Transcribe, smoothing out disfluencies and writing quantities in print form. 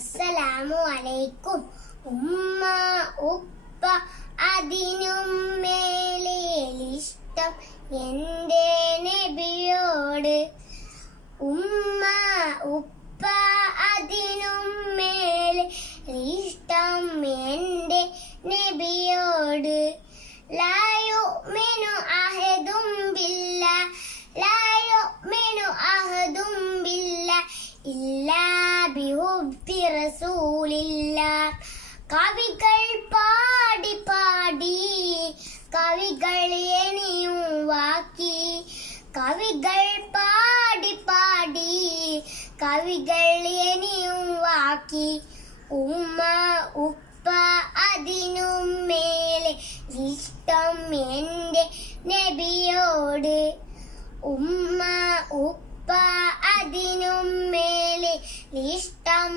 അസ്സലാമു അലൈക്കും. ഉമ്മ ഉപ്പ അതിനും മേലിഷ്ടം എൻ്റെ നബിയോട്. ഉമ്മ ഉപ്പ അതിനും മേലെ ഇഷ്ടം എൻ്റെ നബിയോട്. ലാ യുഅ്മിനു അഹദും ബില്ലാഹ് ലാ യുഅ്മിനു അഹദും ബില്ലാഹ് ഇല്ലാ ബിഹുബ്ബി റസൂലില്ലാഹ്. കവികൾ പാടി പാടി കവികൾ ഇനിയും വാക്കി. കവികൾ പാടി പാടി കവികൾ ഇനിയും വാക്കി. ഉമ്മ ഉപ്പ അതിനും മേലെ ഇഷ്ടം എൻ്റെ നബിയോട്. ഉമ്മ ഉപ്പ അതിനും മേലെ ഇഷ്ടം